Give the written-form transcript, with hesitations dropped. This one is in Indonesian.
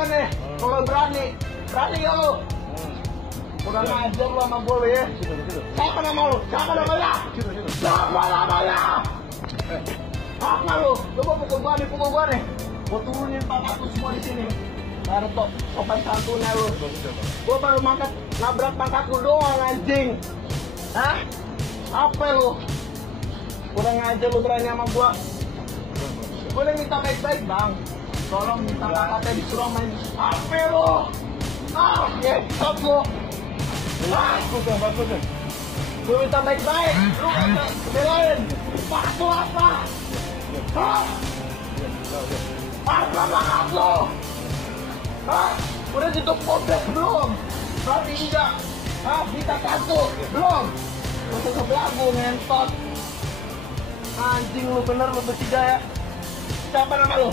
gua nih. Kalau berani gak lu? Kurang ajar lu sama gua lu ya. Siapa nama lu? Siapa namanya? Siapa namanya? Apa lu? Lu mau pukul gua nih. Gua turunin pataku semua di sini. Ada sopan santunnya lu. Gua baru nabrak pangkat lu doang anjing. Hah? Apa lu? Kurang ajar lu berani sama gua. Gua udah minta baik-baik bang. Tolong minta kakaknya disuruh main HP lu. Stop lu. Bagus. Gua minta baik-baik. Lu kata belain. Lu apa? Hah? Apa maaf lu? Hah? Udah tutup podcast belum? Tapi enggak. Hah? Kita kartu belum? Masuk ke belagu ngentot. Anjing lu bener lu bertiga ya. Siapa nama lu?